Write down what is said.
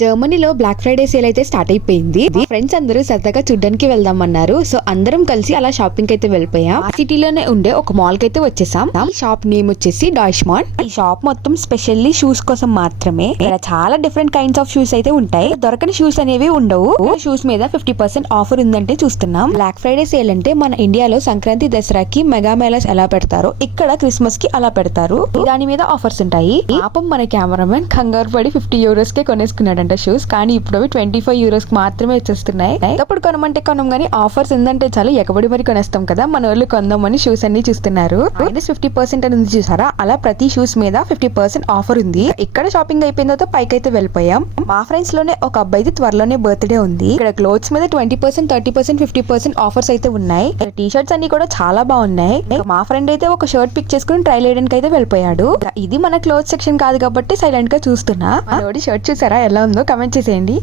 జర్మనీలో black Friday sale అయితే start అయిపోయింది. ఫ్రెండ్స్ అందరూ సరదాగా చూడ్డానికి వెళ్దాం అన్నారు. సో అందరం కలిసి అలా షాపింగ్ అయితే వెళ్ళిపోయాం. ఆ సిటీలోనే ఉండే ఒక మాల్ కి అయితే వచ్చేసాం. ఈ షాప్ నేమ్ వచ్చేసి డాయిష్మాన్. ఈ షాప్ మొత్తం స్పెషల్లీ షూస్ కోసం మాత్రమే. ఇక్కడ చాలా డిఫరెంట్ కైండ్స్ ఆఫ్ షూస్ అయితే ఉంటాయి. దొరకని షూస్ అనేవి ఉండవు. షూస్ మీద 50% ఆఫర్ ఉందంటే చూస్తున్నాం. బ్లాక్ ఫ్రైడే సేల్ అంటే మన ఇండియాలో సంక్రాంతి దసరాకి మెగా మేళాస్ ఎలా పెడతారో ఇక్కడ క్రిస్మస్ కి అలా పెడతారు. దాని మీద ఆఫర్స్ ఉంటాయి. పాపం మన కెమెరామెన్ కంగారు పడి 50 euros కే కొనేసుకున్నాడు షూస్. కానీ ఇప్పుడు అవి 25 euros కి మాత్రమే వచ్చేస్తున్నాయి. అప్పుడు కొనమంటే కొనం గానీ ఆఫర్స్ ఉందంటే చాలు ఎగబడి మరి కొనేస్తాం కదా. మన వాళ్ళు కొందామని షూస్ అన్ని చూస్తున్నారు. 50% అని ఉంది చూసారా, అలా ప్రతి షూస్ మీద 50% ఆఫర్ ఉంది. ఇక్కడ షాపింగ్ అయిపోయిన తర్వాత పైకైతే వెళ్ళిపోయాం. మా ఫ్రెండ్స్ లోనే ఒక అబ్బాయిది త్వరలోనే బర్త్డే ఉంది. ఇక్కడ క్లోత్స్ మీద 20%, 30%, 50% ఆఫర్స్ అయితే ఉన్నాయి. టీ షర్ట్స్ అన్ని కూడా చాలా బాగున్నాయి. మా ఫ్రెండ్ అయితే ఒక షర్ట్ పిక్ చేసుకుని ట్రైల్ వేయడానికి అయితే వెళ్ళిపోయాడు. ఇది మన క్లోత్ సెక్షన్ కాదు కాబట్టి సైలెంట్ గా చూస్తున్నా. మనోడి షర్ట్ చూసారా ఎలా ఉందో కమెంట్ చేసేయండి.